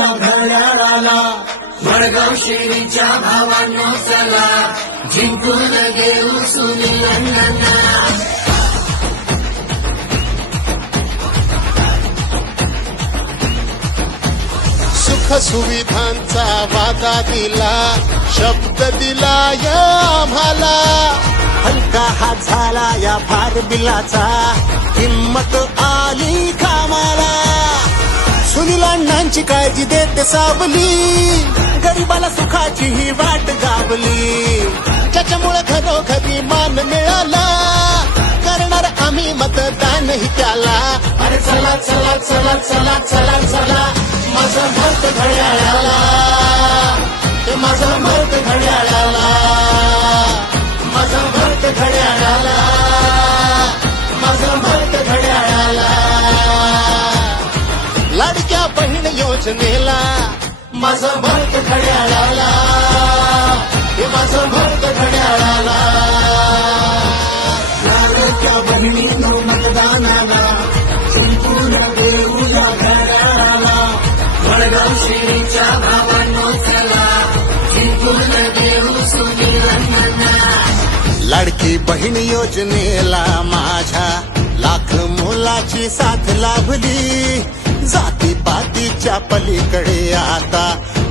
देऊया घड्याळाला. वडगाव शेरीच्या भावांनो चला, जिंकून घेऊ सुनील अण्णांना. सुख सुविधांचा वादा दिला, शब्द दिला या आम्हाला. हलका हात झाला या फार बिलाचा, हिम्मत आली कामाला. सुनील अण्णांची काळजी देते सावली, गरिबाला सुखाची ही वाट गावली. ज्याच्यामुळे घरोघरी मान मिळाला, करणार आम्ही मतदानही त्याला. अरे चला चला चला चला चला चला, माझं मत घड्याळाला, माझं मत घड्याळाला, माझं मत घड्याळाला, माझं मत घड्याळाला. लाडक्या बहीण योजनेला माझं मत घड्याळाला, माझं मत घड्याळाला. लाडक्या बहिणींनो मतदानाला, जिंकून देऊया घड्याळाला. वडगाव शेरीच्या भावांनो चला, जिंकून देऊ सुनील अण्णांना. लाडकी बहीण योजनेला माझ्या लाख मोलाची साथ लाभली. जाती पातीच्या पलीकडे आता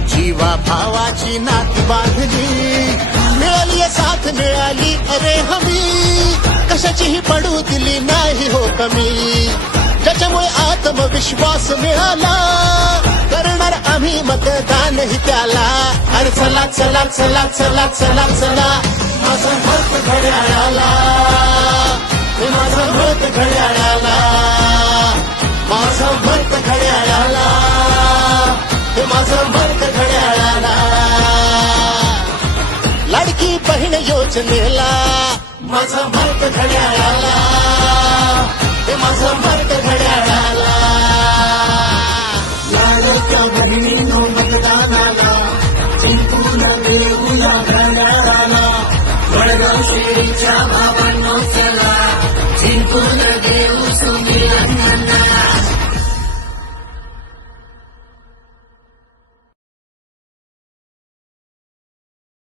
जीवा भावाची नाती बांधली. मिळाली साथ मिळाली अरे हमी, कशाचीही पडू दिली नाही हो कमी. ज्याच्यामुळे आत्मविश्वास मिळाला, करणार आम्ही मतदानही त्याला. अरे चला चला चला चला चला चला, माझं मत घड्याळाला, माझं मत घड्याळाला, माझं मत घड्याळाला, माझं मत घड्याळाला. लाडकी बहीण योजनेला माझं मत घड्याळाला, माझं मत घड्याळाला. लाडक्या बहिणींनो मतदानाला, जिंकून देऊया घड्याळाला.